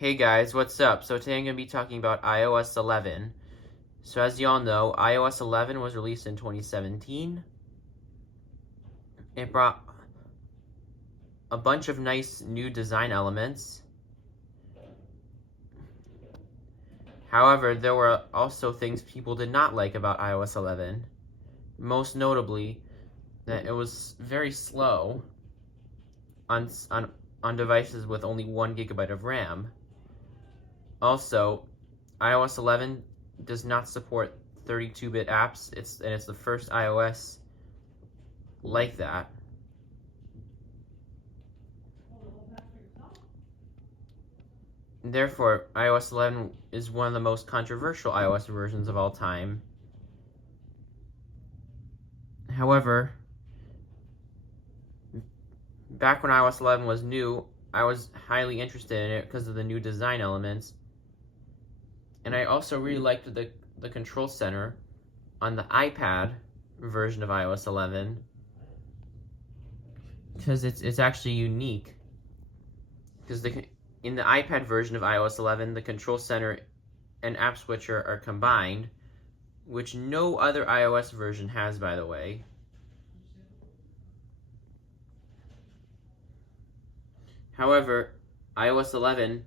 Hey guys, what's up? So today I'm going to be talking about iOS 11. So as you all know, iOS 11 was released in 2017. It brought a bunch of nice new design elements. However, there were also things people did not like about iOS 11. Most notably, that it was very slow on devices with only 1 GB of RAM. Also, iOS 11 does not support 32-bit apps. It's the first iOS like that. Therefore, iOS 11 is one of the most controversial iOS versions of all time. However, back when iOS 11 was new, I was highly interested in it because of the new design elements. And I also really liked the control center on the iPad version of iOS 11 because it's actually unique. Because in the iPad version of iOS 11, the control center and app switcher are combined, which no other iOS version has, by the way. However, iOS 11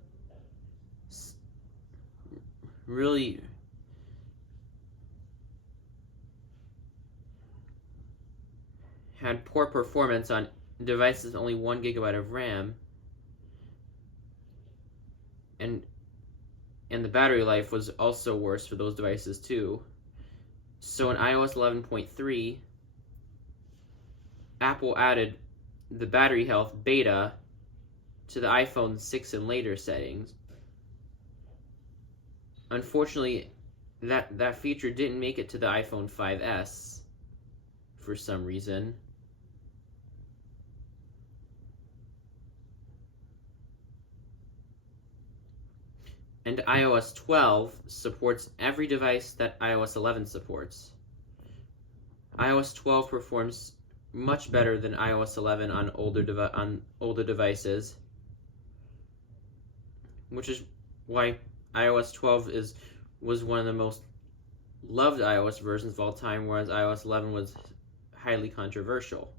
really had poor performance on devices with only 1 GB of RAM, and the battery life was also worse for those devices too. So in iOS 11.3, Apple added the battery health beta to the iPhone 6 and later settings. Unfortunately, that feature didn't make it to the iPhone 5S for some reason. And iOS 12 supports every device that iOS 11 supports. iOS 12 performs much better than iOS 11 on older devices, which is why iOS 12 was one of the most loved iOS versions of all time, whereas iOS 11 was highly controversial.